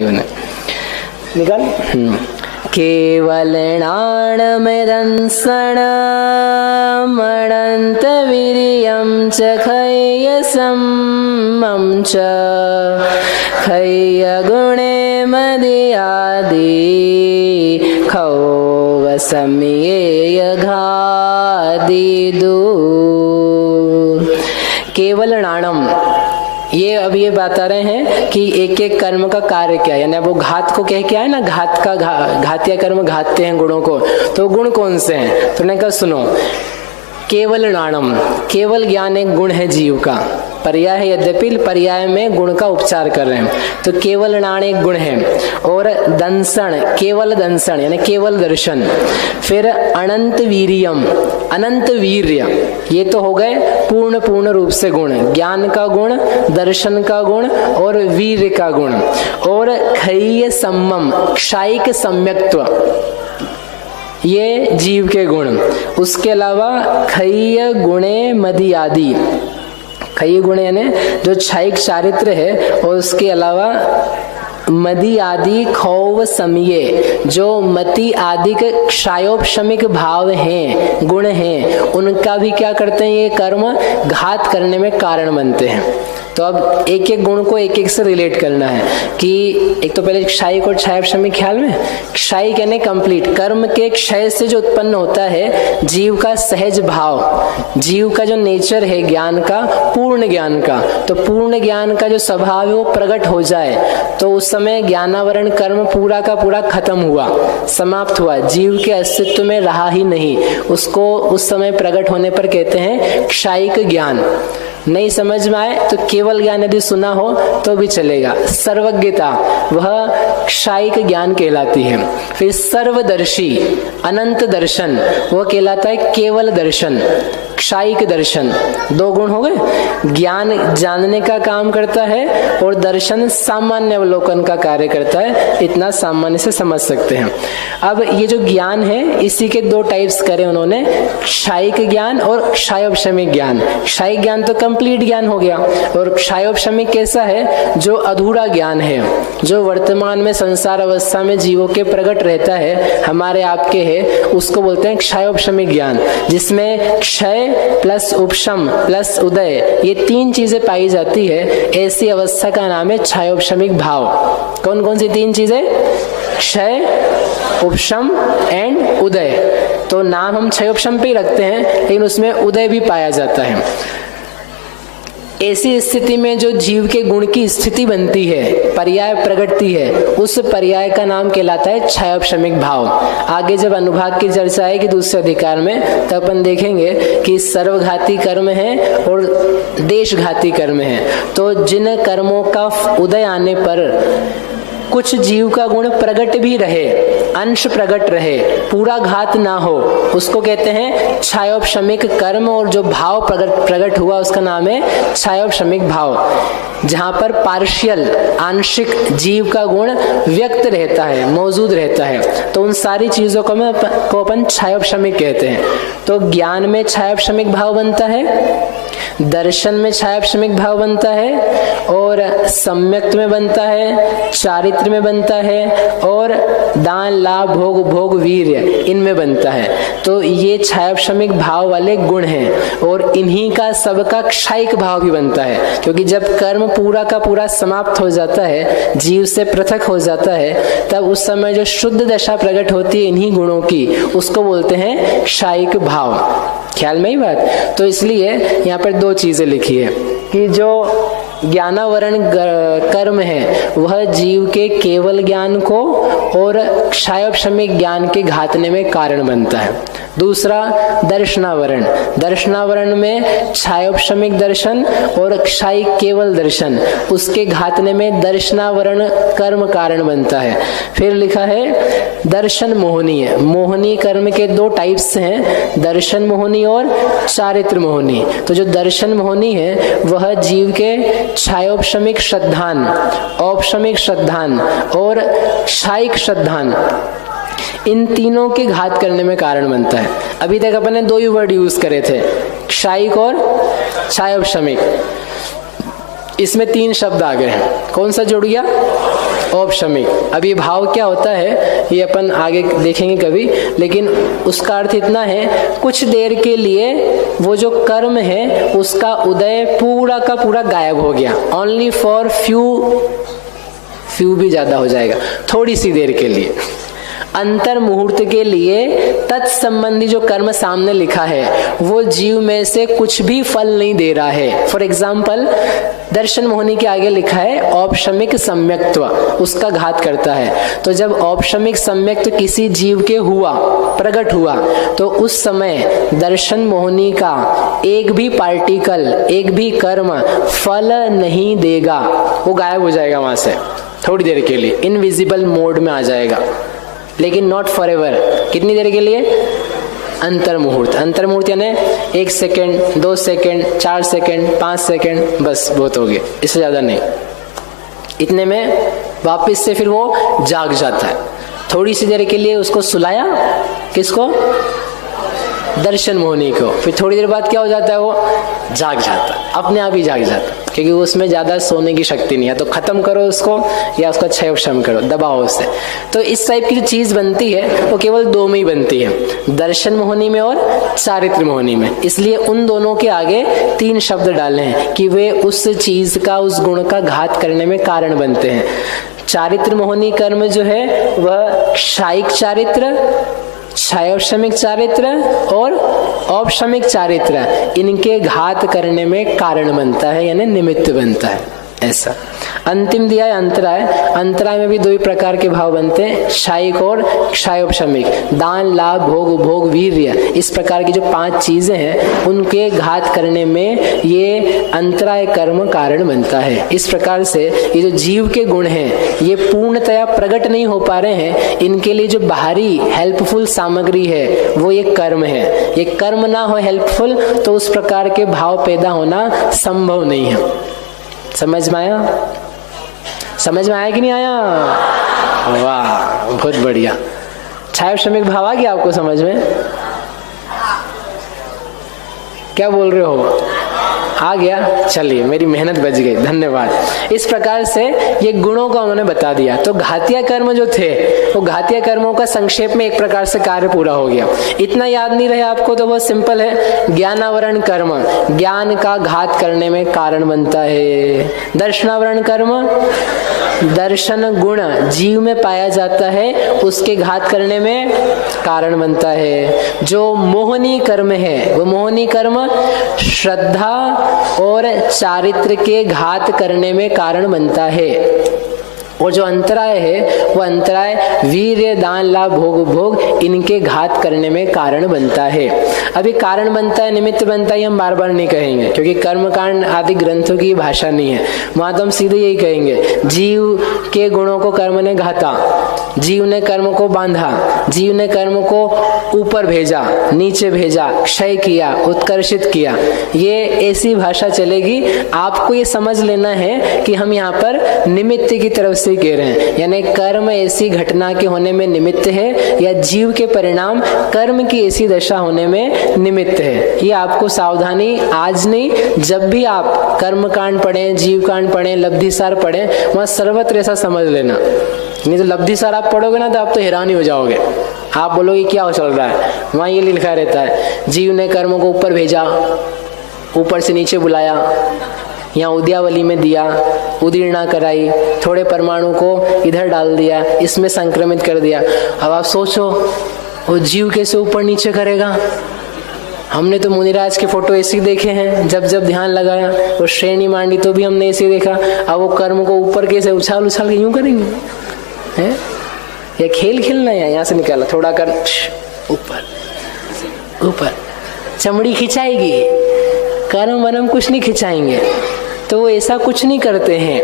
निकाल। केवलनाणमदंसणमणन्तवीर्यं च खय्यसम्मं च खय्यगुणे मदयादि खौवसम्येयघादिदु। केवलनाणम, ये अब ये बता रहे हैं कि एक एक कर्म का कार्य क्या है, यानी वो घात को कह के आए ना, घात का घातिया कर्म घातते हैं गुणों को, तो गुण कौन से हैं? तो ने कहा सुनो, केवल नाणम, केवल ज्ञान एक गुण है जीव का, पर्याय है यद्यपि पर्याय में गुण का उपचार कर रहे हैं, तो केवल नाण एक गुण है। और दंसण, केवल दंसण यानी केवल दर्शन। फिर अनंत वीर्यम, अनंत वीर्य, ये तो हो गए पूर्ण रूप से गुण, ज्ञान का गुण, दर्शन का गुण और वीर्य का गुण। और खय्य सम्मम, क्षायिक सम्यक्त्व, ये जीव के गुण। उसके अलावा खय्य गुणे मदयादि, खय्य गुण यानी जो क्षायिक चारित्र है, और उसके अलावा मदि आदि खौव समये, जो मति आदि के क्षायोपशमिक भाव हैं, गुण हैं, उनका भी क्या करते हैं, ये कर्म घात करने में कारण बनते हैं। तो अब एक एक गुण को एक एक से रिलेट करना है कि एक तो पहले क्षायिक और क्षायोपशमिक ख्याल में, क्षायिक यानी कंप्लीट, कर्म के क्षय से जो उत्पन्न होता है जीव का सहज भाव, जीव का जो नेचर है ज्ञान का, पूर्ण ज्ञान का, तो पूर्ण ज्ञान का जो स्वभाव है वो प्रकट हो जाए, तो उस समय ज्ञानावरण कर्म पूरा का पूरा खत्म हुआ, समाप्त हुआ, जीव के अस्तित्व में रहा ही नहीं, उसको उस समय प्रकट होने पर कहते हैं क्षायिक ज्ञान। नहीं समझ में आए तो केवल ज्ञान यदि सुना हो तो भी चलेगा। सर्वज्ञता, वह क्षायिक ज्ञान कहलाती है। फिर सर्वदर्शी, अनंत दर्शन, वह कहलाता है केवल दर्शन, क्षायिक दर्शन। दो गुण हो गए, ज्ञान जानने का काम करता है और दर्शन सामान्य अवलोकन का कार्य करता है, इतना सामान्य से समझ सकते हैं। अब ये जो ज्ञान है इसी के दो टाइप्स करे उन्होंने, क्षायिक ज्ञान और क्षायोपशमिक ज्ञान। क्षायिक ज्ञान तो कंप्लीट ज्ञान हो गया, और क्षायोपशमिक कैसा है, जो अधूरा ज्ञान है, जो वर्तमान में संसार अवस्था में जीवों के प्रकट रहता है, हमारे आपके है, उसको बोलते हैं क्षायोपशमिक ज्ञान, जिसमें क्षय प्लस उपशम प्लस उदय, ये तीन चीजें पाई जाती है। ऐसी अवस्था का नाम है क्षायोपशमिक भाव। कौन कौन सी तीन चीजें? क्षय, उपशम एंड उदय। तो नाम हम क्षयोपशम पे ही रखते हैं, लेकिन उसमें उदय भी पाया जाता है। ऐसी स्थिति में जो जीव के गुण की स्थिति बनती है, पर्याय प्रगटती है, उस पर्याय का नाम कहलाता है क्षयोपशमिक भाव। आगे जब अनुभाग की चर्चा आएगी दूसरे अधिकार में, तब अपन देखेंगे कि सर्वघाती कर्म है और देशघाती कर्म है। तो जिन कर्मों का उदय आने पर कुछ जीव का गुण प्रकट भी रहे, अंश प्रकट रहे, पूरा घात ना हो, उसको कहते हैं क्षयोपशमिक कर्म, और जो भाव प्रकट हुआ उसका नाम है क्षयोपशमिक भाव। जहां पर पार्शियल, आंशिक जीव का गुण व्यक्त रहता है, मौजूद रहता है, तो उन सारी चीजों को अपन क्षयोपशमिक कहते हैं। तो ज्ञान में क्षयोपशमिक भाव बनता है, दर्शन में क्षयोपशमिक भाव बनता है, और सम्यक्त में बनता है, चारित्र में बनता है, और दान, लाभ, भोग वीर्य, इनमें बनता है। तो ये क्षयोपशमिक भाव वाले गुण हैं, और इन्हीं का सबका क्षायिक भाव भी बनता है, क्योंकि जब कर्म पूरा का पूरा समाप्त हो जाता है, जीव से पृथक हो जाता है, तब उस समय जो शुद्ध दशा प्रकट होती है इन्हीं गुणों की, उसको बोलते हैं क्षायिक भाव। ख्याल में ही बात? तो इसलिए यहाँ पर दो चीजें लिखी है कि जो ज्ञानावरण कर्म है वह जीव के केवल ज्ञान को और क्षयोपशमिक ज्ञान के घातने में कारण बनता है। दूसरा दर्शनावरण, दर्शनावरण में क्षयोपशमिक दर्शन और क्षायिक केवल दर्शन, उसके घातने में दर्शनावरण कर्म कारण बनता है। फिर लिखा है दर्शन मोहनीय, मोहनी कर्म के दो टाइप्स हैं, दर्शन मोहनी और चारित्र मोहनी। तो जो दर्शन मोहनी है वह जीव के क्षयोपशमिक श्रद्धान, औपशमिक श्रद्धान और क्षायिक श्रद्धान, इन तीनों के घात करने में कारण बनता है। अभी तक अपन ने दो ही वर्ड यूज करे थे, क्षायिक और क्षयोपशमिक। इसमें तीन शब्द आ गए, कौन सा जुड़ गया? औपशमिक। अब ये भाव क्या होता है ये अपन आगे देखेंगे कभी, लेकिन उसका अर्थ इतना है कुछ देर के लिए वो जो कर्म है उसका उदय पूरा का पूरा गायब हो गया। ओनली फॉर फ्यू भी ज्यादा हो जाएगा, थोड़ी सी देर के लिए, अंतर मुहूर्त के लिए तत्संबंधी जो कर्म सामने लिखा है वो जीव में से कुछ भी फल नहीं दे रहा है। फॉर एग्जाम्पल दर्शन मोहनी के आगे लिखा है औपशमिक सम्यक्त्व, उसका घात करता है। तो जब औपशमिक सम्यक्त्व किसी जीव के हुआ, प्रकट हुआ, तो उस समय दर्शन मोहनी का एक भी पार्टिकल, एक भी कर्म फल नहीं देगा, वो गायब हो जाएगा वहां से थोड़ी देर के लिए, इनविजिबल मोड में आ जाएगा, लेकिन नॉट फॉर एवर। कितनी देर के लिए? अंतर मुहूर्त। अंतर मुहूर्त यानी 1 सेकेंड, 2 सेकेंड, 4 सेकेंड, 5 सेकेंड, बस बहुत हो गए, इससे ज्यादा नहीं। इतने में वापस से फिर वो जाग जाता है। थोड़ी सी देर के लिए उसको सुलाया, किसको? दर्शन मोहनी को। फिर थोड़ी देर बाद क्या हो जाता है? वो जाग जाता है, अपने आप ही जाग जाता है, क्योंकि उसमें ज्यादा सोने की शक्ति नहीं है। तो खत्म करो उसको या उसका क्षय उपशम करो, दबाओ उससे। तो इस टाइप की जो चीज बनती है वो केवल 2 में ही बनती है, दर्शन मोहनी में और चारित्र मोहनी में। इसलिए उन दोनों के आगे 3 शब्द डाले हैं कि वे उस चीज का, उस गुण का घात करने में कारण बनते हैं। चारित्र मोहनी कर्म जो है वह क्षायिक चारित्र, क्षयोपशमिक चारित्र और औपशमिक चारित्र, इनके घात करने में कारण बनता है, यानी निमित्त बनता है। ऐसा अंतिम दिया है अंतराय। अंतराय में भी 2 ही प्रकार के भाव बनते हैं, क्षायिक और क्षयोपशमिक। दान, लाभ, भोग, उपभोग, वीर्य, इस प्रकार की जो 5 चीजें हैं उनके घात करने में ये अंतराय कर्म कारण बनता है। इस प्रकार से ये जो जीव के गुण हैं ये पूर्णतया प्रकट नहीं हो पा रहे हैं, इनके लिए जो बाहरी हेल्पफुल सामग्री है वो ये कर्म है। ये कर्म ना हो हेल्पफुल तो उस प्रकार के भाव पैदा होना संभव नहीं है। समझ में आया? समझ में आया कि नहीं आया? वाह, बहुत बढ़िया। क्षयोपशमिक भाव आ गया आपको समझ में? क्या बोल रहे हो? आ गया? चलिए, मेरी मेहनत बच गई, धन्यवाद। इस प्रकार से ये गुणों को उन्होंने बता दिया। तो घातीय कर्म जो थे वो घातीय कर्मों का संक्षेप में एक प्रकार से कार्य पूरा हो गया। इतना याद नहीं रहे आपको तो बहुत सिंपल है। ज्ञानावरण कर्म ज्ञान का घात करने में कारण बनता है। दर्शनावरण कर्म दर्शन गुण जीव में पाया जाता है, उसके घात करने में कारण बनता है। जो मोहनी कर्म है वो मोहनी कर्म श्रद्धा और चारित्र के घात करने में कारण बनता है। और जो अंतराय है वो अंतराय वीर्य, दान, लाभ, भोग, उपभोग, इनके घात करने में कारण बनता है। अभी कारण बनता है, निमित्त बनता है, हम बार बार नहीं कहेंगे क्योंकि कर्मकांड आदि ग्रंथों की भाषा नहीं है। वहां तो हम सीधे यही कहेंगे, जीव के गुणों को कर्म ने घाता, जीव ने कर्म को बांधा, जीव ने कर्म को ऊपर भेजा, नीचे भेजा, क्षय किया, उत्कर्षित किया। ये ऐसी भाषा चलेगी। आपको ये समझ लेना है कि हम यहाँ पर निमित्त की तरफ से कह रहे हैं, यानी कर्म ऐसी घटना के होने में निमित्त है या जीव के परिणाम कर्म की ऐसी दशा होने में निमित्त है। ये आपको सावधानी आज नहीं, जब भी आप कर्म कांड पढ़ें, जीव कांड पढ़ें, लब्धिसार पढ़ें, वहां सर्वत्र ऐसा समझ लेना। नहीं तो लब्धिसार आप पढ़ोगे ना तो आप तो हैरान ही हो जाओगे। आप बोलोगे क्या हो चल रहा है? वहां ये लिखा रहता है, जीव ने कर्मों को ऊपर भेजा, ऊपर से नीचे बुलाया, यहाँ उद्यावली में दिया, उदीर्णा कराई, थोड़े परमाणु को इधर डाल दिया, इसमें संक्रमित कर दिया। अब आप सोचो वो जीव कैसे ऊपर नीचे करेगा? हमने तो मुनिराज के फोटो ऐसे देखे हैं, जब जब ध्यान लगाया, और श्रेणी मांडी तो भी हमने ऐसे देखा। अब वो कर्म को ऊपर कैसे उछाल उछाल के यूं करेंगे? है ये खेल खेलना है? यहाँ से निकाला, थोड़ा कर ऊपर ऊपर, चमड़ी खिंचाएगी, कर्म वनम कुछ नहीं खिंचाएंगे। तो वो ऐसा कुछ नहीं करते हैं,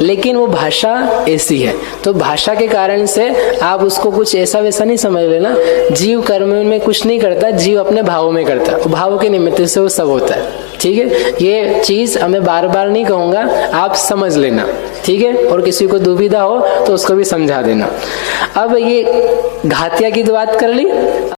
लेकिन वो भाषा ऐसी है। तो भाषा के कारण से आप उसको कुछ ऐसा वैसा नहीं समझ लेना। जीव कर्म में कुछ नहीं करता, जीव अपने भावों में करता है, भाव के निमित्त से वो सब होता है। ठीक है, ये चीज मैं बार बार नहीं कहूंगा, आप समझ लेना। ठीक है, और किसी को दुविधा हो तो उसको भी समझा देना। अब ये घातिया की बात कर ली।